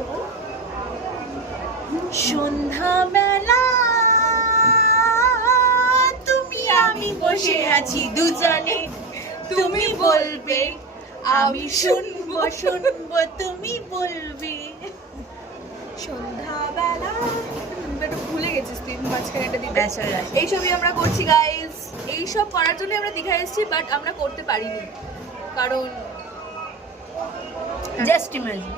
বলছো বল। সন্ধ্যাবেলা তুমি আমি বসে আছি দুজনে, তুমি বলবে আমি শুনবো শুনবো তুমি বলবে। সন্ধ্যাবেলা একটু ভুলে গেছিস তুই মাঝখানে একটা দিতে। ব্যাস হয়ে গেছে। এইসবই আমরা করছি গাইস, এইসব করার জন্য আমরা দীঘা এসেছি, বাট আমরা করতে পারিনি কারণ জাস্ট ইমাজিন।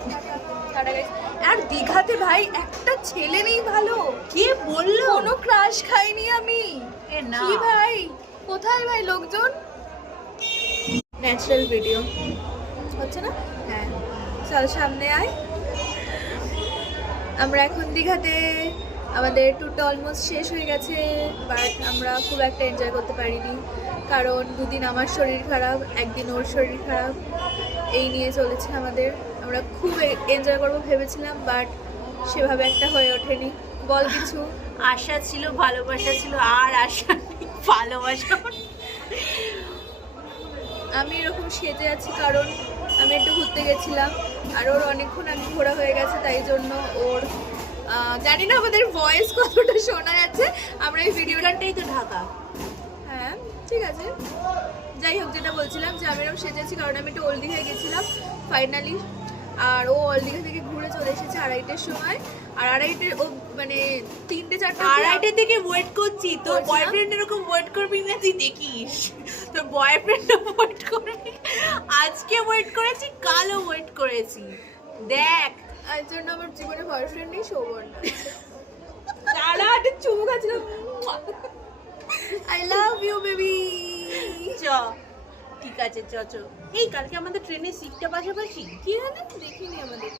আর দীঘাতে ভাই একটা ছেলে নেই ভালো। কে বললো? কোনো ক্রাশ খাইনি আমি। এ না। কি ভাই, কোথায় ভাই লোকজন? ন্যাচারাল ভিডিও হচ্ছে না? হ্যাঁ চল সামনে আয়। আমরা এখন দীঘাতে, আমাদের ট্যুরটা অলমোস্ট শেষ হয়ে গেছে, বাট আমরা খুব একটা এনজয় করতে পারিনি কারণ দুদিন আমার শরীর খারাপ, একদিন ওর শরীর খারাপ, এই নিয়ে চলেছে আমাদের। আমরা খুব এনজয় করবো ভেবেছিলাম, বাট সেভাবে একটা হয়ে ওঠেনি। বল কিছু। আশা ছিল, ভালোবাসা ছিল, আর আশা নেই, ভালোবাসা। আমি এরকম সেজে আছি কারণ আমি একটু ঘুরতে গেছিলাম, আর ওর অনেকক্ষণ আগে ঘোরা হয়ে গেছে, তাই জন্য ওর জানি না আমাদের ভয়েস কতটা শোনা যাচ্ছে। আমরা এই ভিডিওটাই তো ঢাকা। হ্যাঁ ঠিক আছে, যাই হোক, যেটা বলছিলাম যে আমি এরকম সেজেছি কারণ আমি একটু ওল্ড দীঘায় গেছিলাম ফাইনালি, আর ও ওল্ড দীঘা থেকে ঘুরে চলে এসেছে 2:30-এর সময়। আর 2:30 ও মানে 3-4 2:30 থেকে ওয়েট করছি, তোর করছি না? বয়ফ্রেন্ড এরকম ওয়েট করবি না তুই দেখিস, তোর বয়ফ্রেন্ডও ওয়েট করবি। আজকে ওয়েট করেছি, কালও ওয়েট করেছি, দেখ। আর জন্য আমার জীবনে বয়ফ্রেন্ড নেই, সৌবর্ণ। দাঁড়া, একটা চুমু খাচ্ছিলাম। I love you baby. চ ঠিক আছে, চ চ। এই কালকে আমাদের ট্রেনের সিটটা পাশাপাশি। কি জানি, দেখিনি আমাদের।